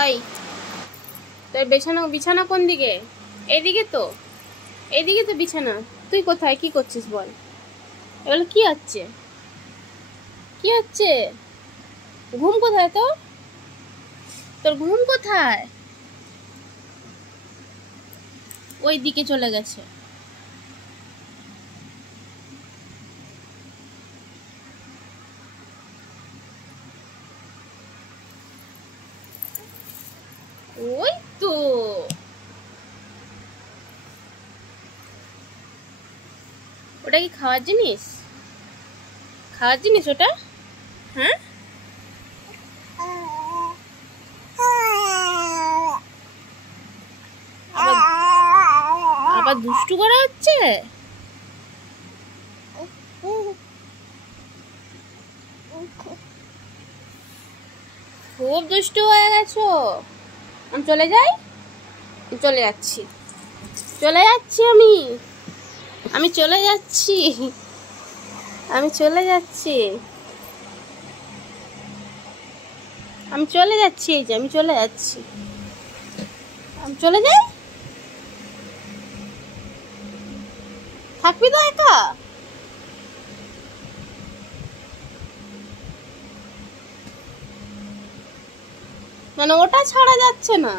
তাই তোর বিছানা কোন দিকে? এইদিকে তো, এইদিকে তো বিছানা। তুই কোথায়, কি করছিস বল? এগুলো কি হচ্ছে? কি হচ্ছে? ঘুম কোথায় তো? তোর ঘুম কোথায়? ওই দিকে চলে গেছে। ওই তো ওটা কি খাওয়ার জিনিস? খাওয়ার জিনিস ওটা? হ্যাঁ, আবার দুষ্টু করা হচ্ছে। খুব দুষ্টু হয়ে গেছো। আমি চলে যাই, চলে যাচ্ছি, চলে যাচ্ছি আমি চলে যাচ্ছি, আমি চলে যাচ্ছি, আমি চলে যাচ্ছি। এই যে আমি চলে যাচ্ছি, আমি চলে যাই। থাকবি তো একা? মানে ওটা ছাড়া যাচ্ছে না।